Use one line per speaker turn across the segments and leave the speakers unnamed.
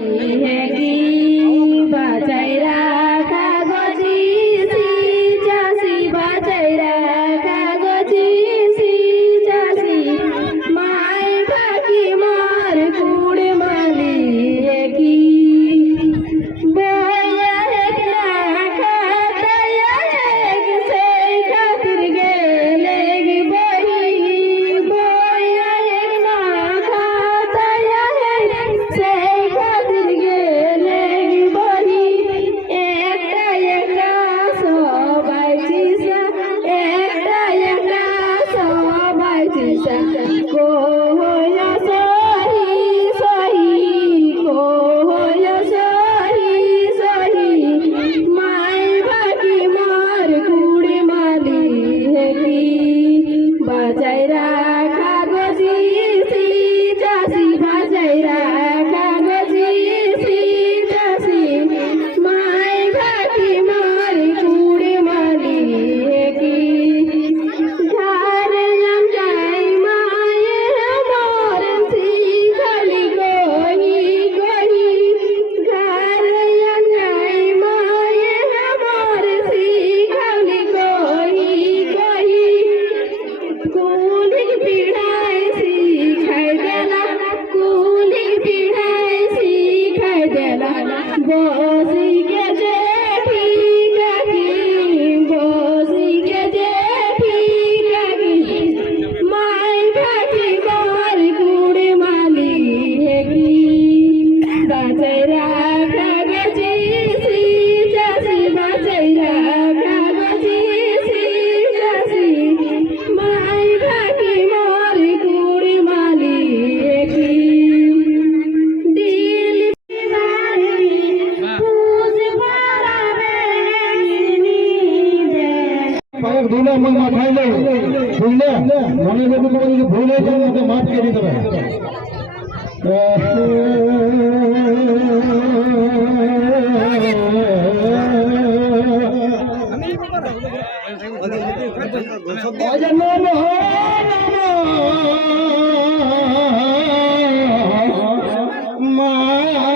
है
ভুলে আমার মাথায় নেই বুঝলে? মনে রেখে তোমার যদি ভুল হয়ে যায় আমাকে মাফ করে দিতে পারে? মা।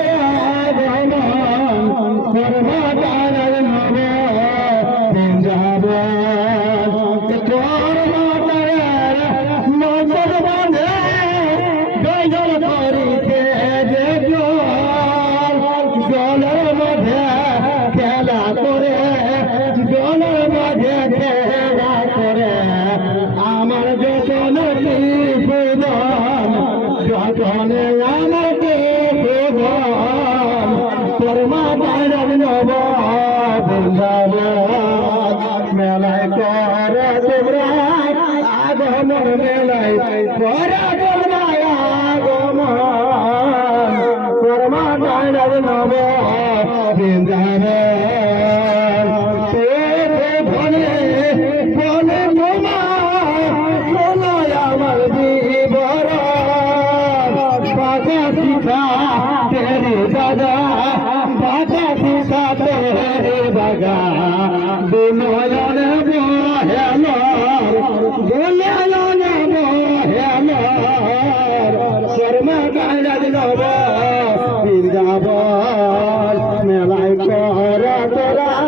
আমর মেলায় পরা গোলমায় আগমন পরমা ডাইনার নব বৃন্দাবন God.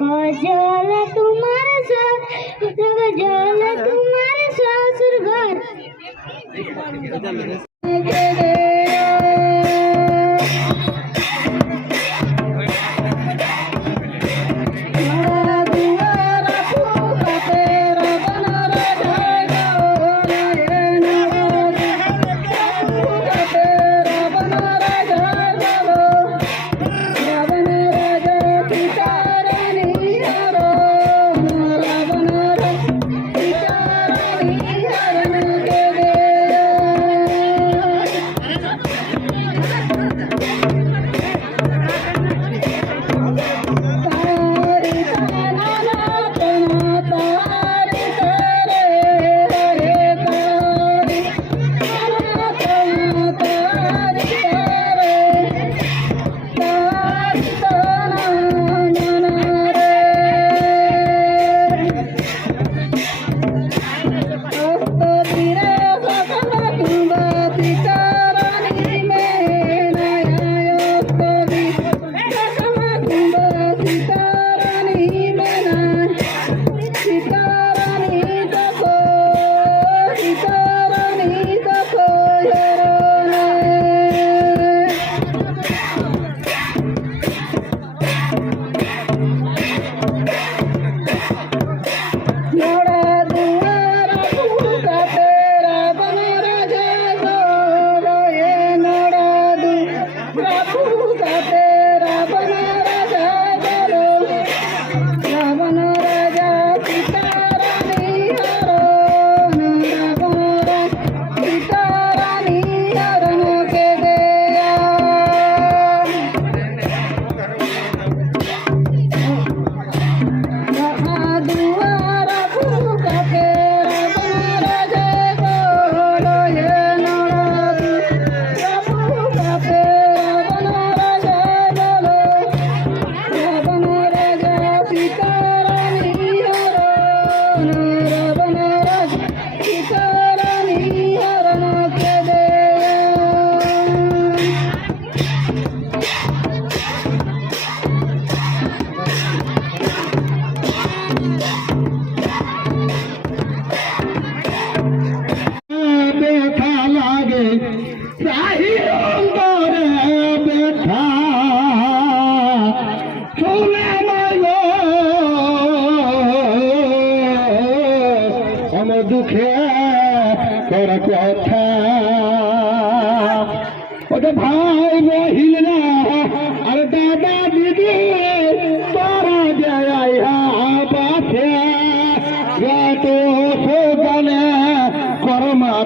कजल तुम्हारा साथ कजल तुम्हारा सासुर
da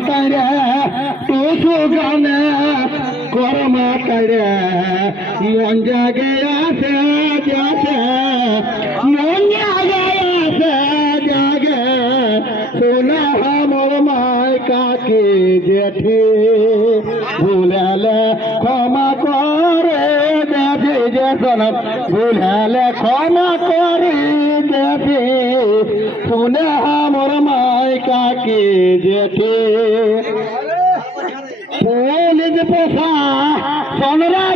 তাইরে তোষো গানে করমা তাইরে মন জাগে আসে যাসে মন জাগে আসে জাগে সোনা আমার মায় কাকে জেঠি, ভুলালে ক্ষমা করে দেবে যে সনম, ভুলালে ক্ষমা করে দেবে শুনে আমার মাই কাকে যেতে? পোষা প্রশাসনরা